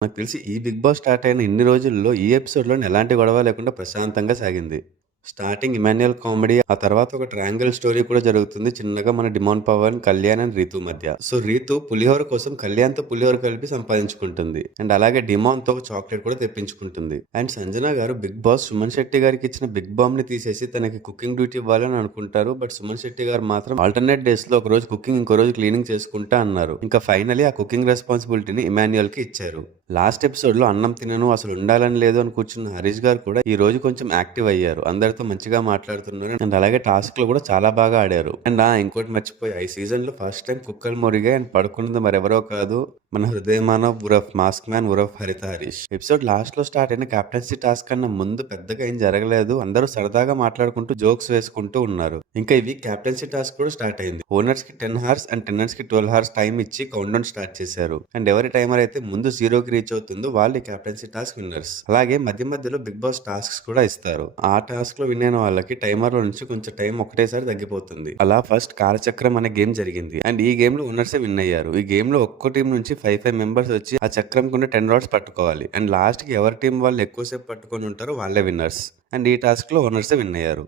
నాకు తెలిసి ఈ 'బిగ్ బాస్' స్టార్ట్ అయిన ఇన్ని రోజుల్లో ఈ ఎపిసోడ్‌లోని ఎలాంటి గొడవ లేకుండా ప్రశాంతంగా సాగింది. స్టార్టింగ్ ఇమాన్యుయల్ కామెడీ, ఆ తర్వాత ఒక ట్రయాంగిల్ స్టోరీ కూడా జరుగుతుంది చిన్నగా మన 'డిమాండ్ పవన్', కళ్యాణ్ అండ్ రీతూ మధ్య. సో రీతూ పులిహోర కోసం కళ్యాణ్‌తో పులిహోర కలిపి సంపాదించుకుంటుంది. అండ్ అలాగే డిమాండ్‌తో ఒక చాక్లెట్ కూడా తెప్పించుకుంటుంది. అండ్ సంజన గారు బిగ్ బాస్ సుమన్ శెట్టి గారికి ఇచ్చిన బిగ్ బామ్‌ని తీసేసి తనకి కుకింగ్ డ్యూటీ ఇవ్వాలని అనుకుంటారు. బట్ సుమన్ శెట్టి గారు మాత్రం ఆల్టర్నేట్ డేస్‌లో ఒక రోజు కుకింగ్, ఇంకో రోజు క్లీనింగ్ చేసుకుంటా అన్నారు. ఇంకా ఫైనలీ ఆ కుకింగ్ రెస్పాన్సిబిలిటీని ఇమాన్యుయల్‌కి ఇచ్చారు. లాస్ట్ ఎపిసోడ్‌లో అన్నం తినను, అసలు ఉండాలని లేదు అని కూర్చున్న హరీష్ గారు కూడా ఈ రోజు కొంచెం యాక్టివ్ అయ్యారు. అందరితో మంచిగా మాట్లాడుతున్నారు. అండ్ అలాగే టాస్క్‌లు కూడా చాలా బాగా ఆడారు. అండ్ ఇంకోటి మర్చిపోయా, ఈ సీజన్‌లో ఫస్ట్ టైం కుక్కలు మొరిగాయి అండ్ పడుకున్నది మరెవరో కాదు, మన హృదయమానవ్ ఉరఫ్ మాస్క్ మ్యాన్ ఉరఫ్ హరిత హరీష్. ఎపిసోడ్ లాస్ట్‌లో స్టార్ట్ అయిన కెప్టెన్సీ టాస్క్ కన్నా ముందు పెద్దగా ఏం జరగలేదు. అందరూ సరదాగా మాట్లాడుకుంటూ జోక్స్ వేసుకుంటూ ఉన్నారు. ఇంకా ఇవి కెప్టెన్సీ టాస్క్ కూడా స్టార్ట్ అయింది. ఓనర్స్ కి 10 హార్స్ అండ్ టెనెంట్స్ కి 12 హార్స్ టైం ఇచ్చి కౌంట్ డౌన్ స్టార్ట్ చేశారు. అండ్ ఎవరి టైమర్ అయితే ముందు జీరోకి రీచ్ అవుతుందో వాళ్ళు కెప్టెన్సీ టాస్క్ విన్నర్స్. అలాగే మధ్య మధ్యలో బిగ్ బాస్ టాస్క్స్ కూడా ఇస్తారు. ఆ టాస్క్ లో విన్ అయిన వాళ్ళకి టైమర్ లో నుంచి కొంచెం టైం ఒకటేసారి తగ్గిపోతుంది. అలా ఫస్ట్ కాలచక్రం అనే గేమ్ జరిగింది. అండ్ ఈ గేమ్ లో ఓనర్స్ విన్ అయ్యారు. ఈ గేమ్ లో ఒక్కో టీం నుంచి 5 మెంబర్స్ వచ్చి ఆ చక్రం కుండా 10 రాడ్స్ పట్టుకోవాలి. అండ్ లాస్ట్ కి ఎవరి టీం వాళ్ళు ఎక్కువసేపు పట్టుకొని ఉంటారో వాళ్ళే విన్నర్స్. అండ్ ఈ టాస్క్ లో ఓనర్స్ విన్ అయ్యారు.